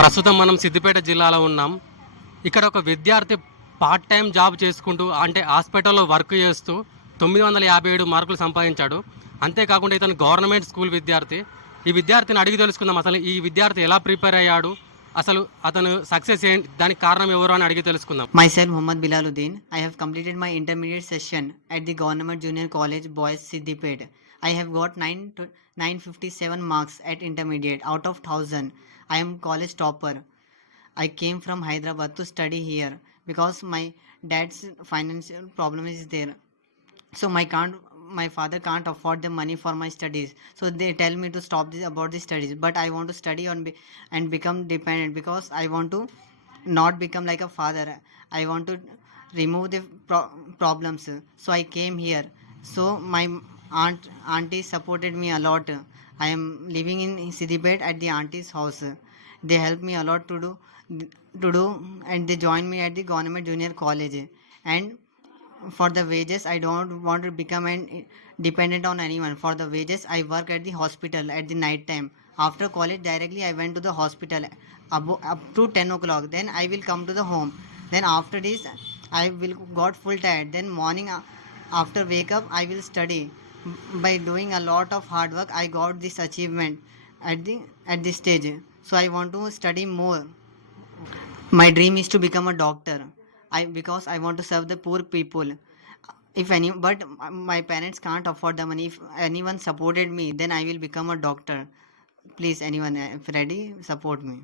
ప్రస్తుతం మనం సిద్దిపేట జిల్లాలో ఉన్నాం. ఇక్కడ ఒక విద్యార్థి పార్ట్ టైం జాబ్ చేసుకుంటూ అంటే హాస్పిటల్లో వర్క్ చేస్తూ 957 మార్కులు సంపాదించాడు. అంతేకాకుండా ఇతను గవర్నమెంట్ స్కూల్ విద్యార్థి. ఈ విద్యార్థిని అడిగి తెలుసుకుందాం, అసలు ఈ విద్యార్థి ఎలా ప్రిపేర్ అయ్యాడు, అసలు అతను సక్సెస్ ఏంటి, దానికి కారణం ఎవరు అని అడిగి తెలుసుకుందాం. Myself Muhammad Bilaluddin. I have completed my intermediate session at the Government Junior College Boys Siddipet. I have got 957 marks at intermediate out of 1000. I am college topper. I came from Hyderabad to study here because my dad's financial problem is there. So my father can't afford the money for my studies, so they tell me to stop about the studies, but I want to study and become dependent because I want to not become like a father. I want to remove the problems, so I came here. So my auntie supported me a lot. I am living in Siddipet at the auntie's house. They helped me a lot to do and they joined me at the government junior college. And for the wages, I don't want to become dependent on anyone. For the wages, I work at the hospital at the night time. After college, directly I went to the hospital up to 10 o'clock. Then I will come to the home. Then after this, I will got full tired. Then morning after wake up, I will study. By doing a lot of hard work, I got this achievement at this stage. So I want to study more. My dream is to become a doctor. Because I want to serve the poor people. But my parents can't afford the money. If anyone supported me, then I will become a doctor. Please, anyone, if ready, support me.